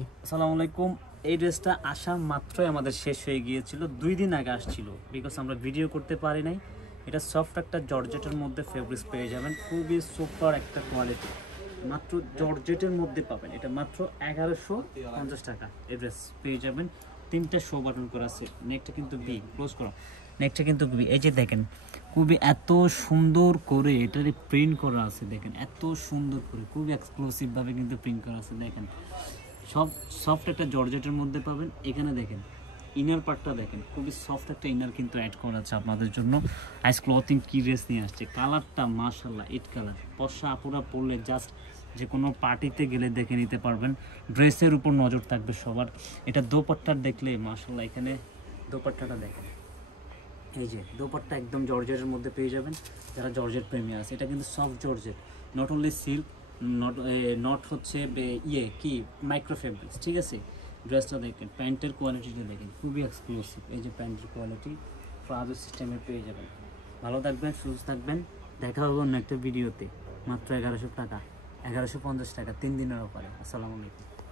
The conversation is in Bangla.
আসসালামু আলাইকুম। এই ড্রেসটা আসা মাত্রই আমাদের শেষ হয়ে গিয়েছিল, 2 দিন আগে আসছিল, বিকজ আমরা ভিডিও করতে পারি নাই। এটা সফট একটা জর্জেটের মধ্যে ফেব্রিক্স পেয়ে যাবেন, খুবই সুপার একটা কোয়ালিটি। মাত্র জর্জেটের মধ্যে পাবেন, এটা মাত্র 1150 টাকা এই ড্রেস পেয়ে যাবেন। 3টা শো বাটন করা আছে, নেকটা কিন্তু বি ক্লোজ করা, নেকটা কিন্তু বি। এই যে দেখেন খুবই এত সুন্দর করে এটার প্রিন্ট করা আছে, দেখেন এত সুন্দর করে, খুবই এক্সক্লুসিভভাবে কিন্তু প্রিন্ট করা আছে। দেখেন সব সফট একটা জর্জেটের মধ্যে পাবেন। এখানে দেখেন ইনার পার্টটা দেখেন, খুবই সফট একটা ইনার কিন্তু অ্যাড করা আছে আপনাদের জন্য। আইস ক্লথিং কি ড্রেস নিয়ে আসছে, কালারটা মাশাআল্লাহ ইট কালার। পশা আপুরা পরলে জাস্ট যে কোনো পার্টিতে গেলে দেখে নিতে পারবেন। ড্রেসের উপর নজর থাকবে সবার। এটা দোপাট্টা দেখলে মাশাআল্লাহ, এখানে দোপাট্টাটা দেখেন, এই যে দোপাট্টা একদম জর্জেটের মধ্যে পেয়ে যাবেন। যারা জর্জেট প্রেমী আছে, এটা কিন্তু soft georgette, not only silk, not হচ্ছে কি মাইক্রো ফেব্রিক্স, ঠিক আছে। ড্রেসটা দেখেন, প্যান্টের কোয়ালিটিটা দেখেন, খুবই এক্সক্লুসিভ। এই যে প্যান্টের কোয়ালিটি প্লাজো সিস্টেমে পেয়ে যাবেন। ভালো থাকবেন, সুস্থ থাকবেন, দেখা হবে অন্য একটা ভিডিওতে। মাত্র 1100 টাকা, 1150 টাকা, 3 দিনের অফারে। আসসালামু আলাইকুম।